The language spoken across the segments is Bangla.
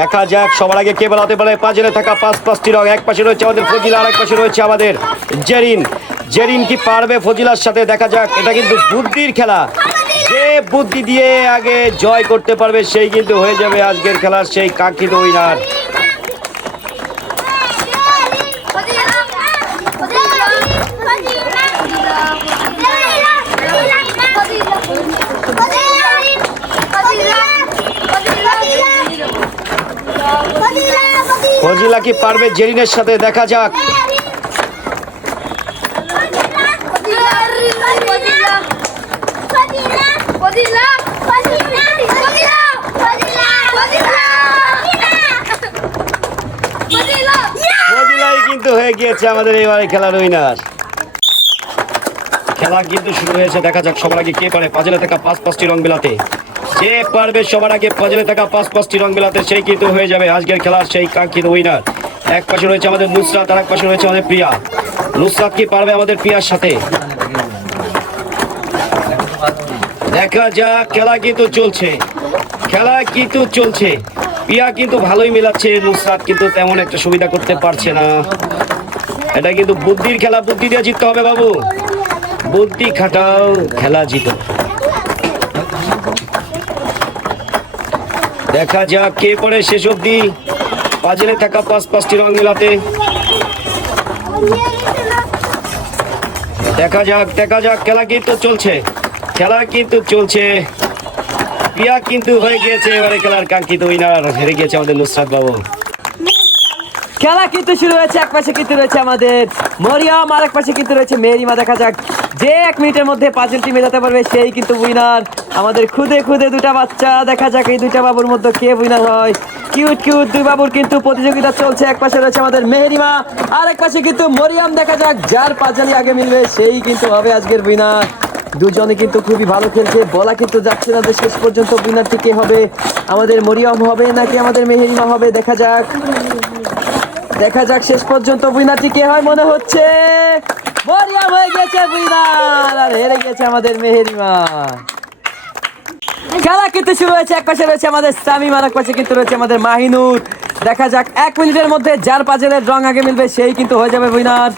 দেখা যাক সবার আগে কে বলাতে পারে পাঁচজনে থাকা পাঁচটি রং। এক পাশে রয়েছে আমাদের ফজিলা, আর এক পাশে রয়েছে আমাদের জেরিন। জেরিন কি পারবে ফজিলার সাথে? দেখা যাক, এটা কিন্তু বুদ্ধির খেলা। যে বুদ্ধি দিয়ে আগে জয় করতে পারবে সেই কিন্তু হয়ে যাবে আজকের খেলার সেই কাঙ্ক্ষিত উইনার। ফজিলা কি পারবে জেরিনের সাথে? দেখা যাক। ফজিলাই কিন্তু হয়ে গিয়েছে আমাদের এবারে খেলার উইনার। খেলা কিন্তু শুরু হয়েছে। দেখা যাক সবার আগে কে পারে পাঁচজনে থাকা পাঁচটি রং মেলাতে। যে পারবে সবার আগে পাঁচজনে থাকা পাঁচটি রং মেলাতে সেই কিন্তু হয়ে যাবে আজকের খেলার সেই কাঙ্ক্ষিত উইনার। এক পাশে রয়েছে আমাদের নুসরাত, আর এক পাশে রয়েছে আমাদের প্রিয়া। নুসরাত কি পারবে আমাদের প্রিয়ার সাথে? দেখা যাক, খেলা কিন্তু চলছে। প্রিয়া কিন্তু ভালোই মেলাচ্ছে, নুসরাত কিন্তু তেমন একটা সুবিধা করতে পারছে না। এটা কিন্তু বুদ্ধির খেলা, বুদ্ধি দিয়ে জিততে হবে বাবু। বুদ্ধি খাটাও, খেলা জিতো। দেখা যাক কে পড়ে শেষ অব্দি পাঁচজনে থাকা পাঁচটি রং মেলাতে। দেখা যাক খেলা কিন্তু চলছে। প্রিয়া কিন্তু হয়ে গিয়েছে এবারে খেলার কাঙ্ক্ষিত উইনার। হেরে গিয়েছে আমাদের নুসরাত বাবু। খেলা কিন্তু শুরু হয়েছে। এক পাশে কিন্তু রয়েছে আমাদের মরিয়ম, আর এক পাশে কিন্তু রয়েছে মেহেরিমা। দেখা যাক যে 1 মিনিটের মধ্যে পাঁচজনটি মেলাতে পারবে সেই কিন্তু উইনার। আমাদের খুদে দুটা বাচ্চা। দেখা যাক এই দুইটা বাবুর মধ্যে কে উইনার হয়। কিউট দুই বাবুর কিন্তু প্রতিযোগিতা চলছে। এক পাশে রয়েছে আমাদের মেহেরিমা, আর এক পাশে কিন্তু মরিয়ম। দেখা যাক যার পাঁচজনই আগে মিলবে সেই কিন্তু হবে আজকের উইনার। দুজনে কিন্তু খুবই ভালো খেলছে, বলা কিন্তু যাচ্ছে না যে শেষ পর্যন্ত উইনারটি কে হবে। আমাদের মরিয়ম হবে নাকি আমাদের মেহেরিমা হবে? দেখা যাক শেষ পর্যন্ত উইনারটি কে হয়। মনে হচ্ছে মরিয়ম হয়ে গেছে উইনার, আর হেরে গেছে আমাদের মেহেরিমা। খেলা কিন্তু শুরু হয়েছে। এক পাশে রয়েছে আমাদের সামিম, আর এক পাশে কিন্তু রয়েছে আমাদের মাহিনুর। দেখা যাক 1 মিনিটের মধ্যে যার পাঁচজনের রং আগে মিলবে সেই কিন্তু হয়ে যাবে উইনার।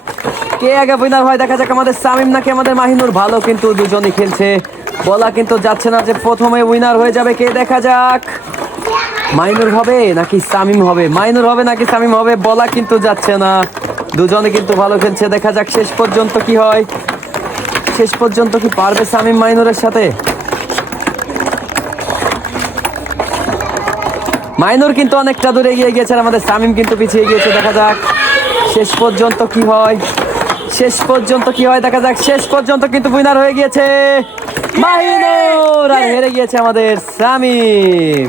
কে আগে উইনার হয়? দেখা যাক আমাদের সামিম নাকি আমাদের মাহিনুর। ভালো কিন্তু দুজনই খেলছে, বলা কিন্তু যাচ্ছে না যে প্রথমে উইনার হয়ে যাবে কে। দেখা যাক মাহিনুর হবে নাকি সামিম হবে, বলা কিন্তু যাচ্ছে না। দুজনে কিন্তু ভালো খেলছে। দেখা যাক শেষ পর্যন্ত কি হয়। শেষ পর্যন্ত কি পারবে সামিম মাহিনুরের সাথে? মাহিনুর কিন্তু অনেকটা দূরে এগিয়ে গিয়েছে, আর আমাদের সামিম কিন্তু পিছিয়ে গিয়েছে। দেখা যাক শেষ পর্যন্ত কি হয়। দেখা যাক শেষ পর্যন্ত কিন্তু উইনার হয়ে গিয়েছে মাহিনুর, আর হেরে গিয়েছে আমাদের সামিম।